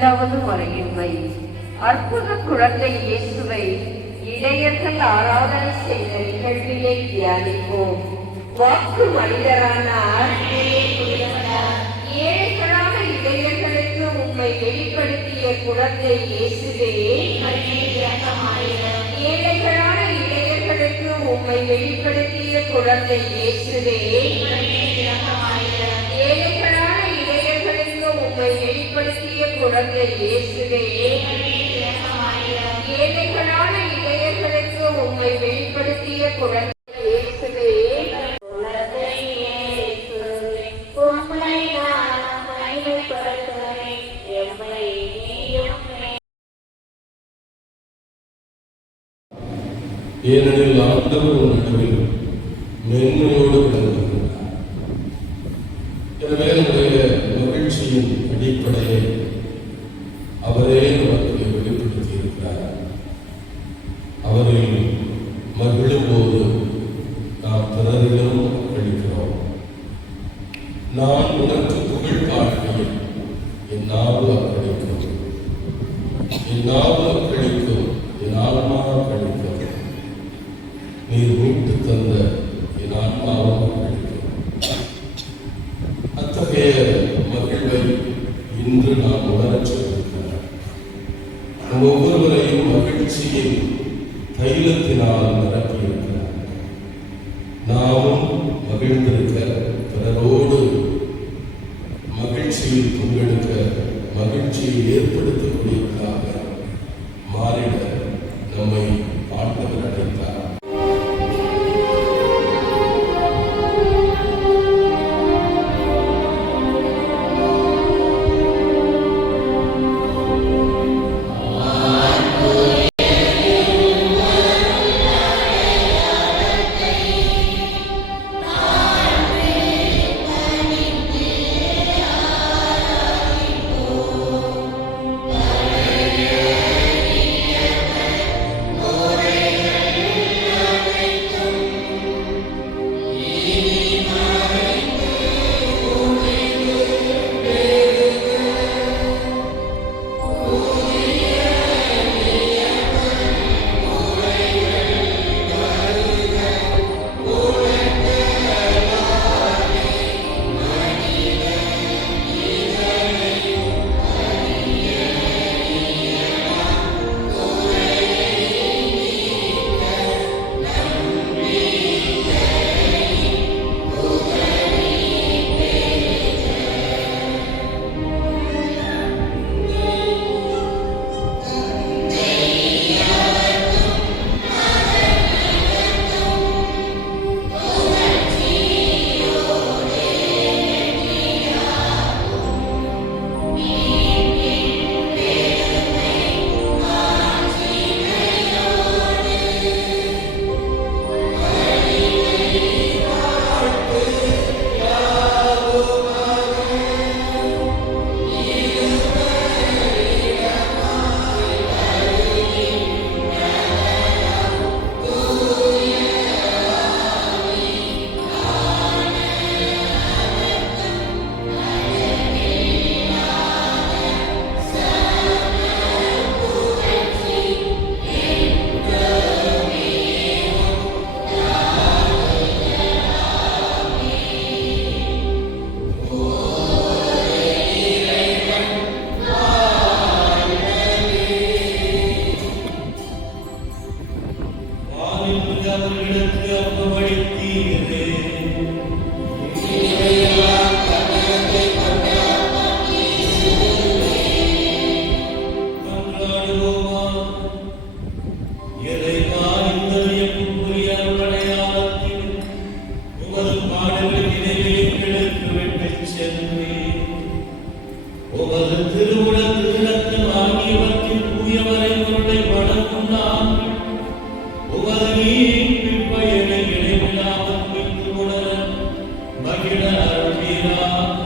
15வது மறையின்மை. அற்புத குழந்தை இயேசுவை இடையர்கள் ஆராதனை செய்த நிகழ்வியை தியானிப்போம். வாக்கு மனிதரானார், ஏழைகளான இடையர்களுக்கு உம்மை வெளிப்படுத்திய குழந்தை இயேசுவே, ஏழைகளான இடையர்களுக்கு உம்மை வெளிப்படுத்திய குழந்தை இயேசுவே, ஏழைகளான இடையர்களுக்கு உம்மை வெளிப்படுத்திய குழந்தை இயேசுவே, ஏழைகளான இடையர்களுக்கு உம்மை வெளிப்படுத்திய குழந்தை இயேசுவே, ஏனெனில் ஆண்டவர் நடுவில் மேன்மையோடு விளங்குகின்றார். எனவே நம்முடைய மகிழ்ச்சியின் அடிப்படையை அவரே நமக்கு வெளிப்படுத்தி இருக்கிறார். அவரில் மகிழும் போது நாம் பிறரிடம் அளிக்கிறோம். நான் உனக்கு புகழ் பாடுகையில் என் நாவு அக்களிக்கும், என் நாவு அக்களிக்கும், என் ஆன்மா அக்களிக்கும். நீர் மீட்டு தந்த என் ஆன்மாவும் அக்களிக்கும். அத்தகைய மகிழ்வை இன்று நாம் உணரச் சொல்லியிருக்கிறார். நம் ஒவ்வொருவரையும் மகிழ்ச்சியின் தைலத்தினால் நிரப்பியிருக்கிறார். நாமும் மகிழ்ந்திருக்க, பிறரோடு மகிழ்ச்சியில் பங்கெடுக்க, மகிழ்ச்சியை ஏற்படுத்தக்கூடியவர்களாக மாறிட நம்மை ஆண்டவர் அழைத்தார். மகிழ அருள்வீராக.